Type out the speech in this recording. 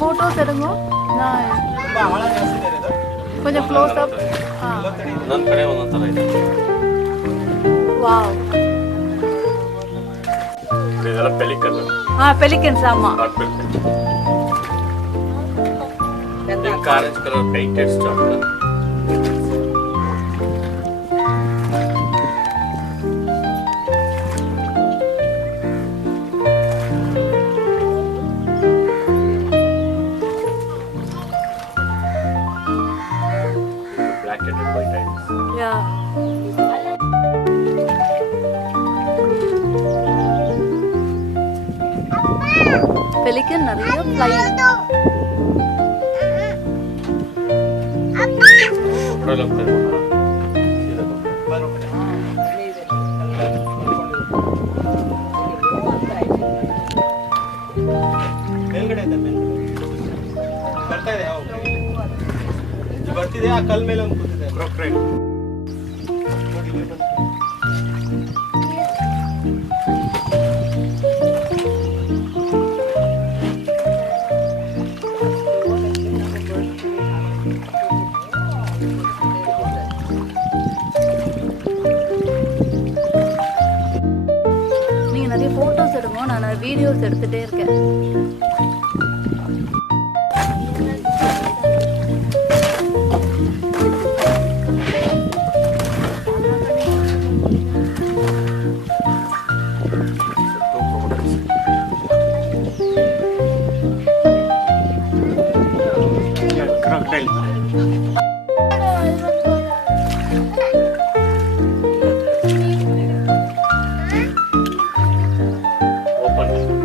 photos edungo. Nice. Konjam close up. Nan kade onnan tara ide. Wow. Idella pelican. Pelicans amma. Pink orange color painted stuff. Black and white eyes. Yeah. Pelican நிறைய flying. ಬರ್ತಿದೆ ಆ ಕಲ್ ಮೇಲೆ ಒಂದು ಕೂತಿದೆ ಕ್ರೊಕೊಡೈಲ್ நீங்க நிறைய போட்டோஸ் எடுங்க, நான் வீடியோஸ் எடுத்துட்டே இருக்கேன். crocodile. Open.